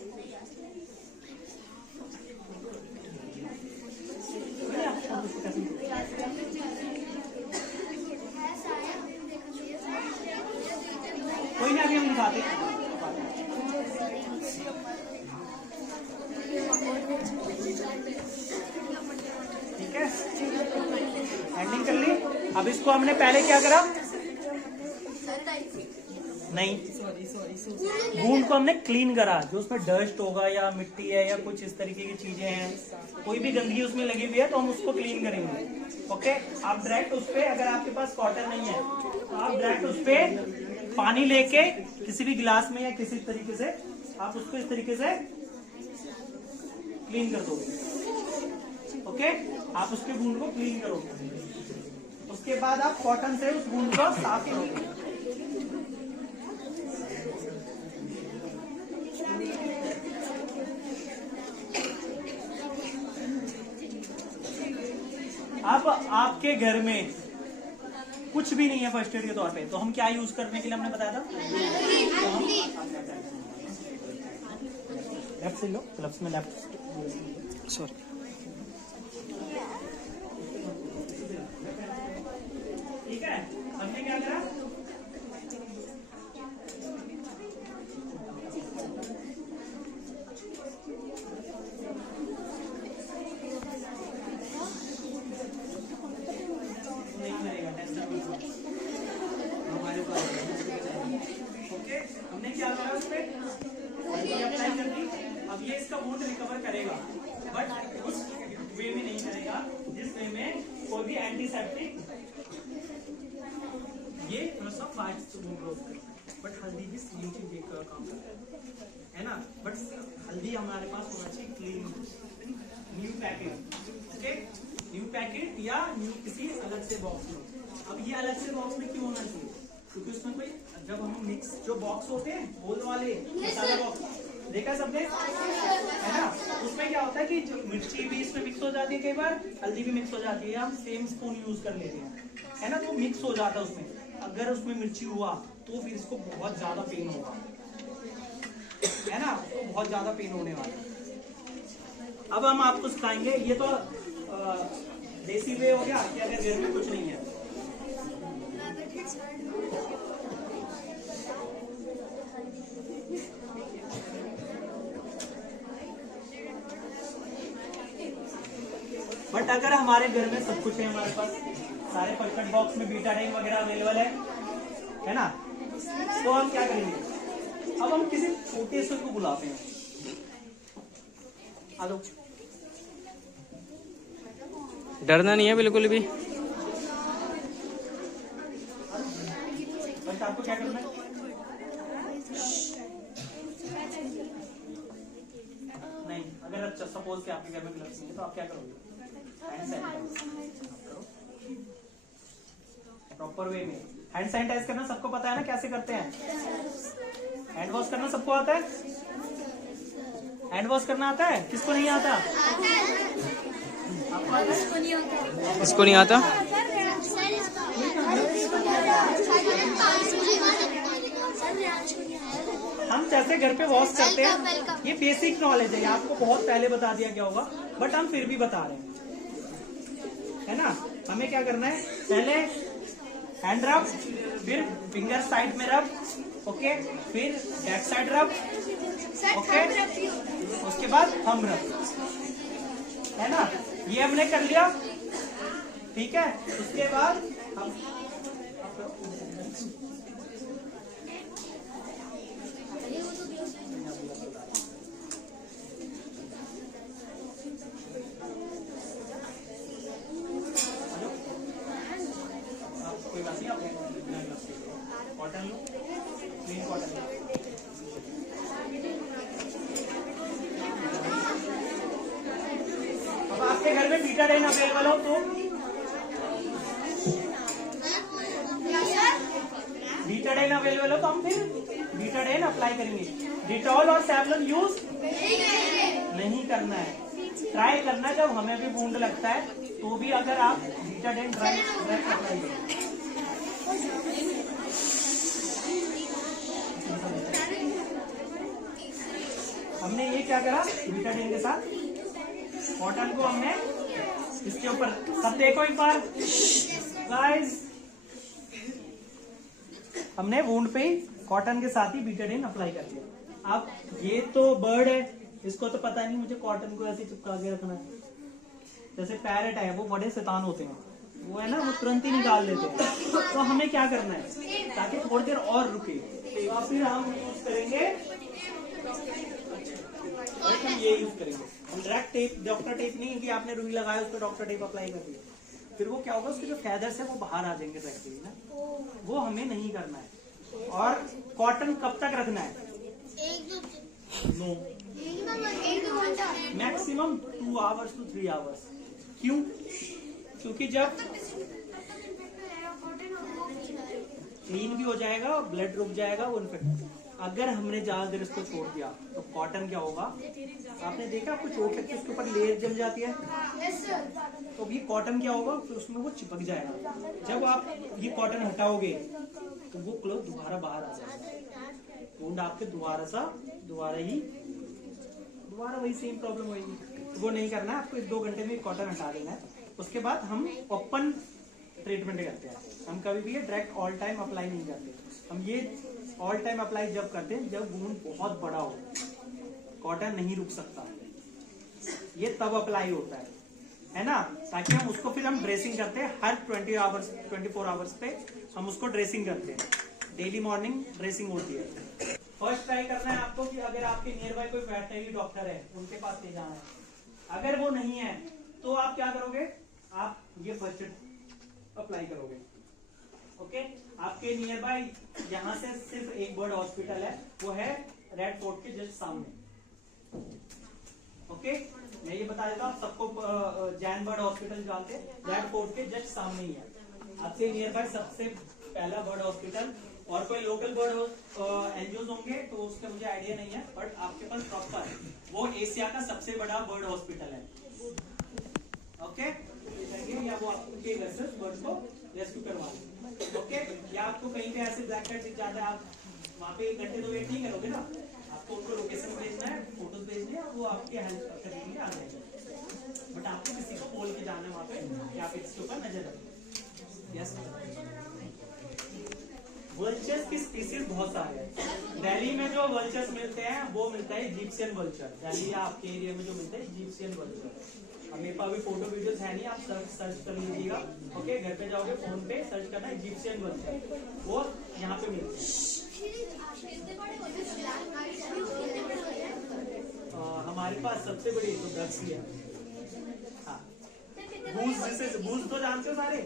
कोई नहीं, अभी हम दिखाते हैं। ठीक है, हैंडलिंग कर ली। अब इसको हमने पहले क्या करा, नहीं वूंड को हमने क्लीन करा। जो उसमें डस्ट होगा या मिट्टी है या कुछ इस तरीके की चीजें हैं, कोई भी गंदगी उसमें लगी हुई है तो हम उसको क्लीन करेंगे। ओके, आप डायरेक्ट उस पे, अगर आपके पास कॉटन नहीं है तो आप डायरेक्ट उस पे पानी लेके किसी भी गिलास में या किसी तरीके से आप उसको इस तरीके से क्लीन कर दोगे। ओके, आप उसके वूंड को क्लीन करोगे। उसके बाद आप कॉटन से उस वूंड को साफ करोगे। अब आपके घर में कुछ भी नहीं है फर्स्ट एड के तौर पे, तो हम क्या यूज करने के लिए हमने बताया था, लेफ्ट से लो, ग्लव्स में लेफ्ट, सॉरी। ठीक है। हमने क्या करा, ओके, हमने क्या करा उस पे अप्लाई कर दी। अब ये इसका वुंड रिकवर करेगा, बट उस वे में नहीं करेगा जिस वे में कोई भी एंटीसेप्टिक ये थोड़ा सा फास्ट वुंड ग्रोथ करे। बट हल्दी भी सेम चीज एक काम करता है ना। बट हल्दी हमारे पास होना चाहिए clean, new packet. Okay, new packet या न्यू किसी अलग से बॉक्स में। अब ये अलग से बॉक्स में क्यों होना चाहिए, क्योंकि उसमें कोई, जब हम मिक्स जो बॉक्स होते हैं होल वाले मसाला बॉक्स देखा है सबने, है ना। उसमें क्या होता है कि जो मिर्ची भी इसमें मिक्स हो जाती है, कई बार हल्दी भी मिक्स हो जाती है, हम सेम स्पून यूज कर लेते हैं, है ना। तो मिक्स हो जाता है उसमें। अगर उसमें मिर्ची हुआ तो फिर इसको बहुत ज्यादा पेन होगा, है ना, तो बहुत ज्यादा पेन होने वाला है। अब हम आपको सिखाएंगे, ये तो देसी वे हो गया कि अगर घर में कुछ नहीं है। बट अगर हमारे घर में सब कुछ है, हमारे पास सारे परफेक्ट बॉक्स में बीटाडीन वगैरह अवेलेबल है ना, तो हम क्या करेंगे, अब हम किसी छोटे से को बुलाते हैं। आ जाओ, डरना नहीं है बिल्कुल भी। बट आपको क्या करना है, नहीं अगर अच्छा सपोज कि आपके घर में ग्लव्स नहीं है तो आप क्या करोगे, हैंड सैनिटाइज प्रॉपर वे में। हैंड सैनिटाइज करना सबको पता है ना, कैसे करते हैं। हैंड वॉश करना सबको आता है, हैंड वॉश करना आता है, किसको नहीं आता, आपको आता है, इसको नहीं आता। हम जैसे घर पे वॉश करते Welcome, हैं, welcome. ये बेसिक नॉलेज है, ये आपको बहुत पहले बता दिया गया होगा, बट हम फिर भी बता रहे हैं, है ना। हमें क्या करना है, पहले हैंड रब, फिर फिंगर साइड में रब, ओके, फिर बैक साइड रब, ओके, उसके बाद हम रब, है ना। ये हमने कर लिया, ठीक है। उसके बाद हम कोई बात नहीं, आप कॉटन लो, क्लीन कॉटन लो। अब आपके घर में बीटाडाइन अवेलेबल हो तो बीटाडाइन अवेलेबल हो तो हम फिर बीटाडाइन अप्लाई करेंगे। डिटॉल और सैवलॉन यूज नहीं करना है, ट्राई करना जब हमें भी वुंड लगता है तो भी अगर आप बीटाडाइन ड्राई अप्लाई करें। हमने ये क्या करा, बीटाडाइन के साथ कॉटन को हमने इसके ऊपर, सब देखो एक बार गाइस, हमने वुंड पे ही कॉटन के साथ ही बीटाडाइन अप्लाई कर दिया। अब ये तो बर्ड है, इसको तो पता नहीं मुझे कॉटन को ऐसे चिपका के रखना है। जैसे पैरेट है, वो बड़े शैतान होते हैं, वो है ना, वो तुरंत ही निकाल लेते हैं। तो हमें क्या करना है ताकि थोड़ी देर और रुके, तो फिर हम यूज करेंगे, हम ये यूज करेंगे, हम डायरेक्ट टेप, डॉक्टर टेप नहीं है कि आपने रुई लगाया उस पर डॉक्टर टेप अप्लाई कर दिया, फिर वो क्या होगा, उसके जो फैदर्स है वो बाहर आ जाएंगे डायरेक्टली ना, वो हमें नहीं करना है। और कॉटन कब तक रखना है, no maximum 2 hours to 3 hours. क्यों, क्योंकि जब क्लीन भी हो जाएगा, ब्लड रुक जाएगा, वो इन्फेक्ट। अगर हमने ज्यादा देर इसको छोड़ दिया तो कॉटन क्या होगा, आपने देखा आपको चोट लगती है उसके ऊपर लेयर जम जाती है, तो ये कॉटन क्या होगा, फिर उसमें वो चिपक जाएगा। जब आप ये कॉटन हटाओगे तो वो क्लोथ दोबारा बाहर आ जाएगा, वुंड आपके दोबारा वही सेम प्रॉब्लम होगी। तो वो नहीं करना है आपको, 1-2 घंटे में कॉटन हटा देना है। उसके बाद हम ओपन ट्रीटमेंट करते हैं, हम कभी भी ये डायरेक्ट ऑल टाइम अप्लाई नहीं करते। हम ये ऑल टाइम अप्लाई जब करते हैं जब वुंड बहुत बड़ा हो, कॉटन नहीं रुक सकता, ये तब अप्लाई होता है ना, ताकि हम उसको फिर हम ड्रेसिंग करते हैं हर 24 आवर्स पे हम उसको ड्रेसिंग करते हैं। डेली मॉर्निंग ड्रेसिंग होती है। फर्स्ट ट्राई करना है आपको कि अगर आपके नियर बाय कोई वेटनरी डॉक्टर है उनके पास ले जाना है। अगर वो नहीं है तो आप क्या करोगे, आप ये फर्स्ट अप्लाई करोगे, ओके। आपके नियर बाय यहाँ से सिर्फ एक बर्ड हॉस्पिटल है, वो है रेड फोर्ट के जस्ट सामने, ओके। मैं ये बता देता हूँ, सबको जैन बर्ड हॉस्पिटल जानते हैं, रेड फोर्ट के जस्ट सामने ही है आपके नियर बाय सबसे पहला बर्ड हॉस्पिटल। और कोई लोकल बर्ड एनजीओज होंगे तो उसका मुझे आइडिया नहीं है, बट आपके पास प्रॉपर वो एशिया का सबसे बड़ा बर्ड हॉस्पिटल है, ओके। या वो आपके घर से बर्ड को रेस्क्यू करवा, ओके। या आपको कहीं पे ऐसे ब्लैक कैट दिख जाता है, आप वहाँ पे 1 घंटे तो वेट नहीं करोगे ना, आपको उनको लोकेशन भेजना है, फोटोज भेजने हैं, वो आपके हेल्प करने के लिए आ जाएंगे। बट आपको किसी को बोल के जाना है वहाँ पे कि आप इसके ऊपर नजर रखें। यस, वल्चर्स की स्पीसीज बहुत सारे हैं। दिल्ली में जो वल्चर्स मिलते हैं वो मिलता है इजिप्शियन वल्चर, दिल्ली या आपके एरिया में जो मिलता है इजिप्शियन वल्चर। अब मेरे पास अभी फोटो वीडियोस है नहीं, आप सर्च कर लीजिएगा, ओके। घर पे जाओगे फोन पे सर्च करना इजिप्शियन वल्चर, वो यहाँ पे मिलते हैं। हमारे पास सबसे बड़ी तो डक्स ही है, हाँ। गूज तो जानते हो सारे,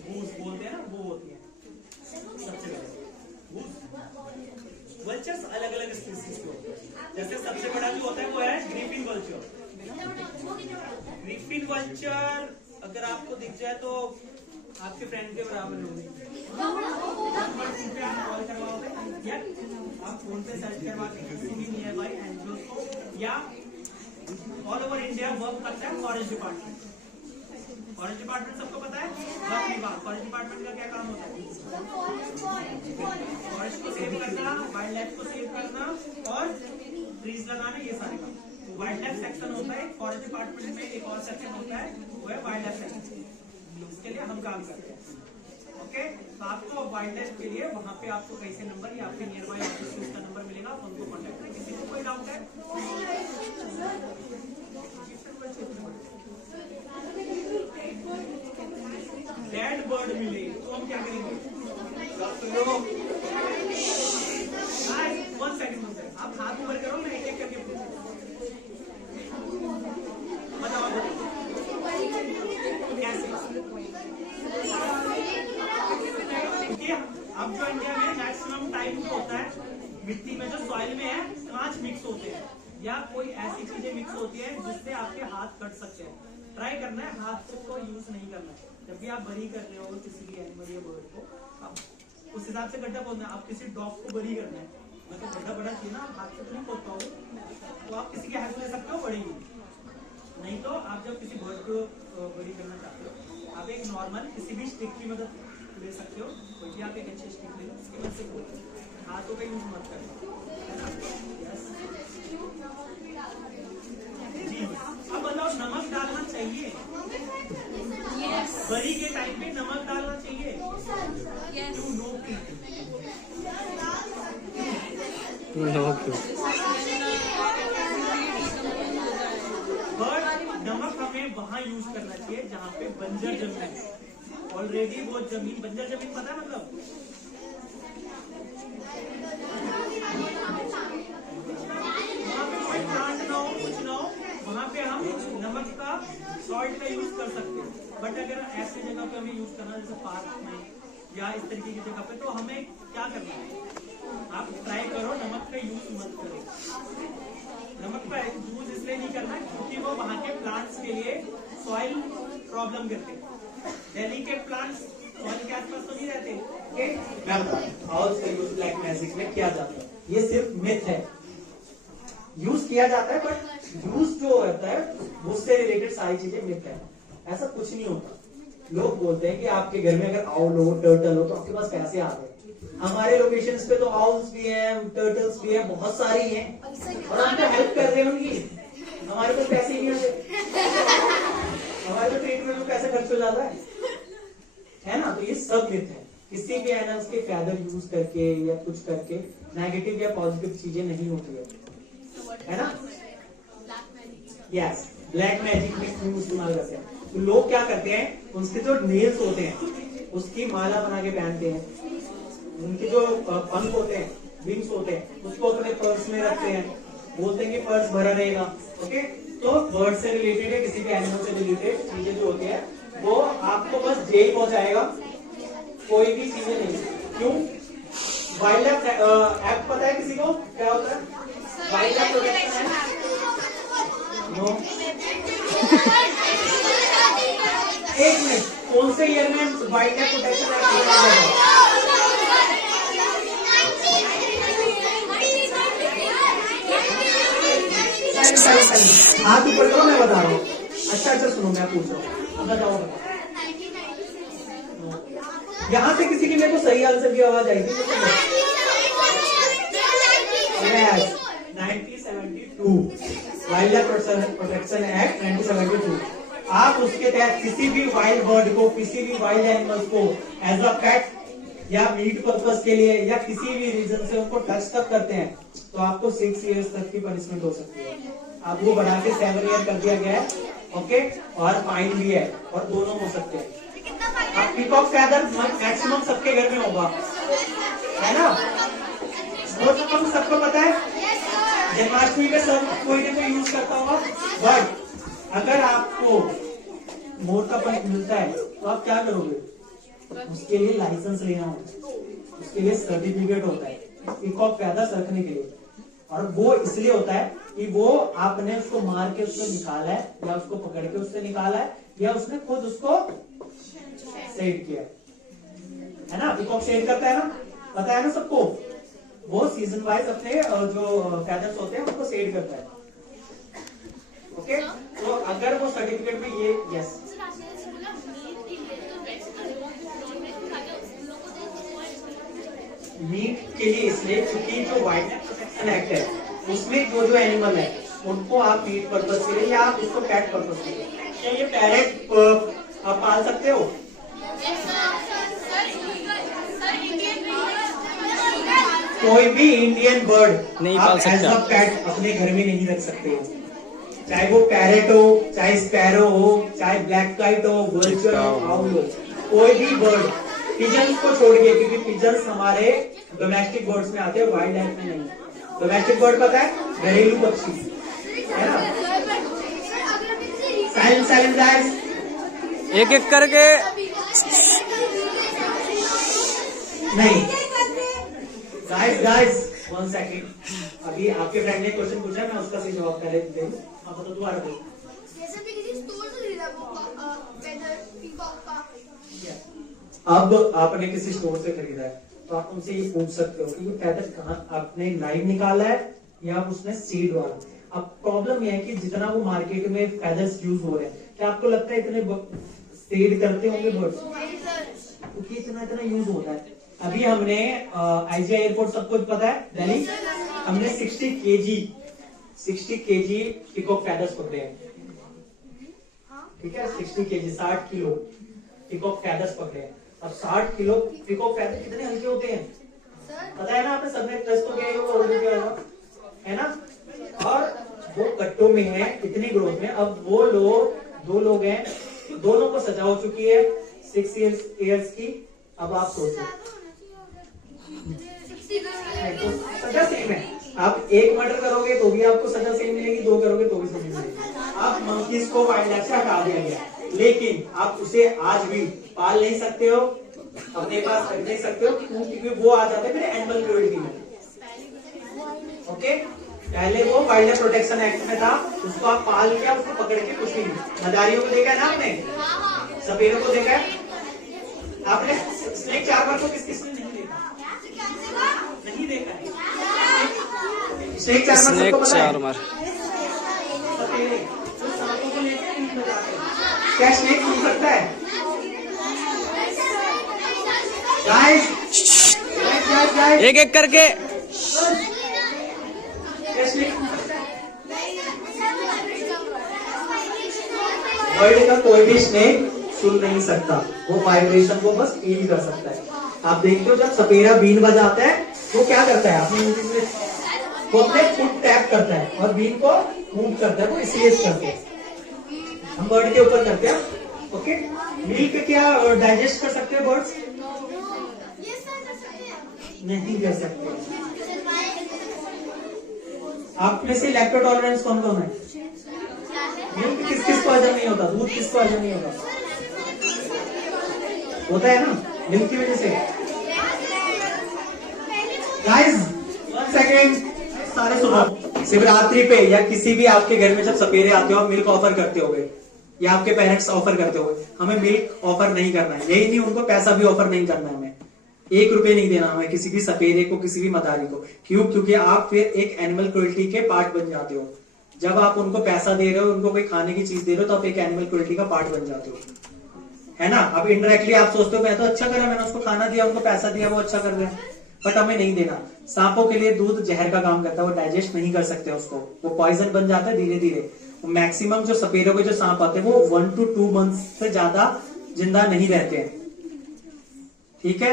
गूज बोलते हैं ना, वो होती है सबसे बड़ा। वल्चर्स अलग अलग स्पीसीज के होते हैं, जैसे सबसे बड़ा जो होता है वो है ग्रिफिन वल्चर। ग्रिफिन वल्चर अगर आपको दिख जाए तो आपके फ्रेंड के बराबर होगी। आप कॉल करवाओगे या आप फोन पे सर्च करवा के किसी भी नियर बाई एनजीओ को, या ऑल ओवर इंडिया वर्क करता है फॉरेस्ट डिपार्टमेंट। फॉरेस्ट डिपार्टमेंट सबको पता है, फॉरेस्ट डिपार्टमेंट का क्या काम होता है, फॉरेस्ट को सेव करना, वाइल्ड लाइफ को सेव करना और ट्रीज लगाना, ये सारे काम। वाइल्ड लाइफ सेक्शन होता है फॉरेस्ट डिपार्टमेंट में, एक और सेक्शन होता है वो है वाइल्ड लाइफ सेक्शन, उसके लिए हम काम करते हैं। ओके, तो आपको वाइल्ड लाइफ के लिए वहाँ पे आपको कैसे नंबर या आपके नियर बाय ऑफिस से उसका नंबर मिलेगा, आप उनको कॉन्टेक्ट करें। किसी को कोई डाउट है? डेड बर्ड मिले तो हम क्या करेंगे? 1 सेकंड आप हाथ ऊपर करो, मैं एक एक करके बताओ कैसे। क्योंकि अब जो इंडिया में मैक्सिमम टाइम होता है मिट्टी में, जो सॉइल में है कांच मिक्स होते हैं या कोई ऐसी चीजें मिक्स होती है जिससे आपके हाथ कट सकते हैं। ट्राई करना है हाथ को यूज नहीं करना है। जब भी आप बरी कर रहे हो किसी भी एनिमल या बर्ड को, आप उस हिसाब से गड्ढा खोदना है। आप किसी डॉग को बरी करना है, मतलब गड्ढा बड़ा चाहिए ना, हाथ से तो नहीं खोद पाओगे, तो आप किसी के हाथ ले सकते हो बड़ी। नहीं तो आप जब किसी बर्ड को बरी करना चाहते हो, आप एक नॉर्मल किसी भी स्टिक की मदद ले सकते हो। कोई भी आप एक अच्छी स्टिक ले लो, उसकी मदद से खोलो, हाथों का यूज मत करना। जी, अब बताओ नमक डालना चाहिए? बरी के टाइम पे नमक डालना चाहिए? नो बट नमक हमें वहाँ यूज करना चाहिए जहाँ पे बंजर जमीन है। ऑलरेडी वो जमीन बंजर जमीन, पता है मतलब वहाँ पे कोई प्लांट ना हो, कुछ ना हो, वहाँ पे हम नमक का सॉल्ट का यूज कर सकते हैं। बट अगर ऐसी जगह पे हमें यूज करना जैसे पार्क में या इस तरीके की जगह पे, तो हमें क्या करना है? आप ट्राई करो नमक का यूज मत करो। नमक का यूज इसलिए नहीं करना क्योंकि वो वहाँ के प्लांट्स के लिए सॉइल प्रॉब्लम करते हैं। दिल्ली के प्लांट्स सॉइल के आसपास तो नहीं रहते। मैं बता रहा हूँ उसका यूज ब्लैक मैजिक में किया जाता है। ये सिर्फ मिथ है, यूज किया जाता है बट यूज जो होता है उससे रिलेटेड सारी चीजें मिथ है। ऐसा कुछ नहीं होता। लोग बोलते हैं कि आपके घर में अगर आउल हो, टर्टल हो, तो आपके पास पैसे आते हैं। हमारे लोकेशंस पे तो आउल्स भी हैं, टर्टल्स भी हैं, बहुत सारी हैं और हम तो हेल्प कर रहे हैं उनकी। हमारे पास पैसे ही नहीं आते, हमारे तो ट्रीटमेंट में पैसा खर्च हो जाता है ना। तो ये सब मिथ है। किसी भी एनिमल्स के फैदर यूज करके या कुछ करके नेगेटिव या पॉजिटिव चीजें नहीं होती है ना। यस, ब्लैक मैजिक में क्यों इस्तेमाल करते हैं? तो लोग क्या करते हैं, उसके जो नेल्स होते हैं उसकी माला बना के पहनते हैं, उनके जो पंख होते हैं, विंग्स होते हैं, उसको अपने पर्स में रखते हैं, बोलते हैं कि पर्स भरा रहेगा। ओके, तो बर्ड से रिलेटेड है, किसी भी एनिमल से रिलेटेड चीजें जो होती है वो आपको बस जेल पहुंचाएगा, कोई भी चीजें नहीं। क्यों? वाइल्ड लाइफ एक्ट पता है किसी को क्या होता है? Wild life protection act. No, एक मिनट, कौन से ईयर में वाइल्ड लाइफ प्रोटेक्शन एक्ट बनाया गया? हाथ ऊपर करो, मैं बता रहा हूँ। अच्छा सुनो, मैं पूछ रहा हूँ, बताओ। यहाँ से किसी की मेरे को सही आंसर की आवाज आई थी? 1972 वाइल्ड लाइफ प्रोटेक्शन एक्ट 1972। आप उसके तहत किसी भी वाइल्ड बर्ड को, किसी भी वाइल्ड एनिमल्स को एज अ पेट या मीट पर्पस के लिए या किसी भी रीजन से उनको टच तक करते हैं तो आपको 6 इयर्स तक की पनिशमेंट हो सकती है। अब वो बढ़ा के 7 ईयर कर दिया गया है। ओके, और फाइन भी है, और दोनों हो सकते हैं। अब पीकॉक फैदर मैक्सिमम सबके घर में होगा, है ना। वो तो सबको पता है, जन्माष्टमी पे सब कोई ना कोई यूज करता होगा। बट अगर आपको मोर का पंख मिलता है तो आप क्या करोगे? उसके लिए लाइसेंस लेना होता है, उसके लिए सर्टिफिकेट होता है पीकॉक फैदर्स रखने के लिए। और वो इसलिए होता है कि वो आपने उसको मार के उसको निकाला है या उसको पकड़ के उससे निकाला है या उसने खुद उसको सेट किया है ना। पीकॉक सेट करता है ना, पता है ना सबको। वो सीजन वाइज अपने जो फैदर्स होते हैं उनको सेट करता है। ओके, तो अगर वो सर्टिफिकेट में ये यस मीट के लिए इसलिए क्योंकि जो वाइल्ड लाइफ प्रोटेक्शन एक्ट है उसमें जो जो एनिमल है उनको आप मीट पर्पज के लिए या आप उसको कैट पर्पज के लिए, क्या ये पैरेट आप पाल सकते हो? कोई भी इंडियन बर्ड नहीं आप पाल सकते। एज अ पेट अपने घर में नहीं रख सकते हो, चाहे वो पैरेट हो, चाहे स्पैरो हो, चाहे ब्लैक काइट हो, वर्चर हो, आउल हो, कोई भी बर्ड, पिजन्स को छोड़ के, क्योंकि पिजन्स हमारे डोमेस्टिक बर्ड्स में आते हैं, वाइल्ड लाइफ में नहीं। डोमेस्टिक बर्ड पता है, घरेलू पक्षी है ना। साइलेंट साइलेंट गाइस, एक एक करके नहीं गाइस गाइस 1 सेकेंड। अभी आपके फ्रेंड ने क्वेश्चन पूछा, मैं उसका सही जवाब पहले दे दूं। आप बताओ, दोबारा दो। जैसे भी किसी स्टोर से खरीदा वेदर पीकॉक का, अब आपने किसी स्टोर से खरीदा है तो आप उनसे ये पूछ सकते हो कि ये फैदर कहाँ आपने लाइव निकाला है या उसने सीड वाला। अब प्रॉब्लम यह है कि जितना वो मार्केट में फैदर्स यूज हो रहे हैं, क्या आपको लगता है इतने सीड करते होंगे बर्ड्स? क्योंकि इतना इतना यूज होता है। अभी हमने आईजीआई एयरपोर्ट सब कुछ पता है दिल्ली, हमने 60 केजी पिकॉक फैदर्स पकड़े हैं, ठीक है, 60 केजी 60 किलो पिकॉक फैदर्स पकड़े हैं। अब 60 किलो पिकॉक फैदर कितने हल्के होते हैं पता है ना, आपने सबने टेस्ट तो किया होगा, है ना। और वो कट्टों में है इतनी ग्रोथ में। अब वो लोग, 2 लोग हैं, दोनों को सजा हो चुकी है 6 इयर्स की। अब आप सोचो, सजा सेम है। आप 1 मर्डर करोगे तो भी आपको सजा सेम मिलेगी, 2 करोगे तो भी सजा मिलेगी। आप मंकीज को वाइल्ड लाइफ से हटा दिया गया, लेकिन आप उसे आज भी पाल नहीं सकते हो, अपने पास रख नहीं सकते हो, क्योंकि वो आ जाते हैं फिर एनिमल क्रूएल्टी में। ओके, पहले वो वाइल्ड लाइफ प्रोटेक्शन एक्ट में था, उसको आप पाल के उसको पकड़ के कुछ नहीं। मदारियों को देखा है ना आपने, सपेरों को देखा है आपने, स्नेक चार्मर को किस किसने नहीं देखा? नहीं देखा है स्नेक चार्मर, स्नेक सबको पता है? चार्मर सपेरे जो सांपों को लेकर नहीं बजाते, क्या स्नेक सुन सकता है? गाइस गाइस एक एक करके वर्ल्ड का कोई भी स्नेक सुन नहीं सकता, वो वाइब्रेशन को बस फील कर सकता है। आप देखते हो जब सपेरा बीन बजाता है वो क्या करता है, अपनी नोटिस में वो अपने फुट टैप करता है और बीन को मूव करता है, वो इसलिए करते हैं। हम बर्ड के ऊपर करते हैं। ओके, मिल्क क्या डाइजेस्ट कर सकते हैं बर्ड्स? नहीं कर सकते। आप में से लैक्टो टॉलरेंस कौन कौन है? मिल्क किस किस को हजम नहीं होता, दूध किस को हजम नहीं होता? होता है ना मिल्क की वजह से। गाइस 1 सेकेंड, सारे सुनो। शिवरात्रि पे या किसी भी आपके घर में जब सपेरे आते हो, आप मिल्क ऑफर करते होगे या आपके पेरेंट्स ऑफर करते होगे। हमें मिल्क ऑफर नहीं करना है, यही नहीं उनको पैसा भी ऑफर नहीं करना है, हमें 1 रुपए नहीं देना हमें किसी भी सपेरे को, किसी भी मदारी को। क्यों? क्योंकि आप फिर एक एनिमल क्रुएल्टी के पार्ट बन जाते हो। जब आप उनको पैसा दे रहे हो, उनको कोई खाने की चीज दे रहे हो, तो आप एक एनिमल क्रुएल्टी का पार्ट बन जाते हो, है ना। अब इनडायरेक्टली आप सोचते हो मैं तो अच्छा करा, मैंने उसको खाना दिया, उनको पैसा दिया, वो अच्छा कर रहे हैं, बट हमें नहीं देना। सांपों के लिए दूध जहर का काम करता है, वो डाइजेस्ट नहीं कर सकते उसको, वो पॉइजन बन जाता है धीरे धीरे। मैक्सिमम जो सपेरों के जो सांप आते हैं वो 1 to 2 मंथ्स से ज्यादा जिंदा नहीं रहते हैं, ठीक है।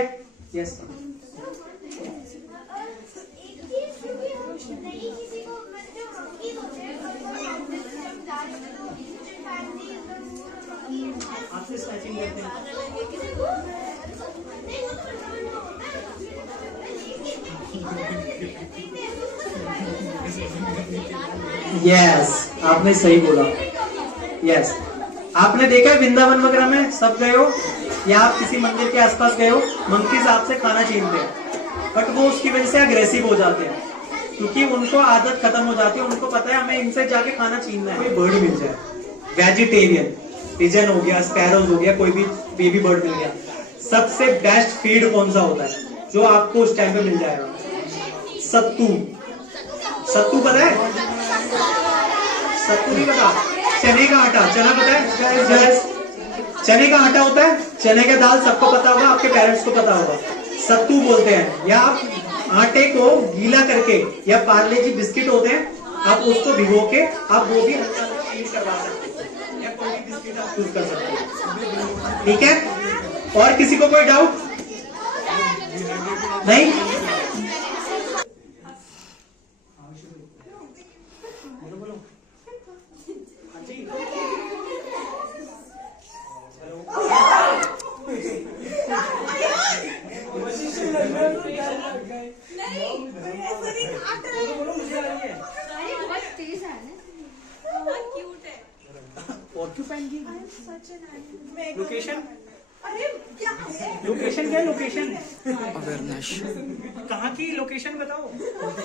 यस आपसे स्नैचिंग करते हैं। यस आपने सही बोला। यस आपने देखा है वृंदावन वगैरह में सब गए हो या आप किसी मंदिर के आसपास गए हो, मंकीज आपसे खाना छीनते हैं, बट वो उसकी वजह से अग्रेसिव हो जाते हैं क्योंकि उनको आदत खत्म हो जाती है, उनको पता है हमें इनसे जाके खाना छीनना है। कोई बर्ड मिल जाए वेजिटेरियन, पिजन हो गया, स्पैरोज हो गया, कोई भी बेबी बर्ड मिल गया, सबसे बेस्ट फीड कौन सा होता है जो आपको उस टाइम पे मिल जाएगा? सत्तू। सत्तू पता है? सत्तू नहीं पता? चने का आटा, चना पता है? चने का आटा होता है, चने का दाल सबको पता होगा, आपके पेरेंट्स को पता होगा। सत्तू बोलते हैं, या आप आटे को गीला करके, या पार्ले जी बिस्किट होते हैं, आप उसको भिगो के आप वो भी हल्का हल्का फीड करवा सकते हैं, या कोई भी बिस्किट आप यूज कर सकते हैं। ठीक है, और किसी को कोई डाउट नहीं? बोलो बोलो। हाँ जी। बहुत तेज है ना। ऑक्यूपेंट की लोकेशन, लोकेशन क्या है? लोकेशन अवेयरनेस कहाँ की लोकेशन बताओ।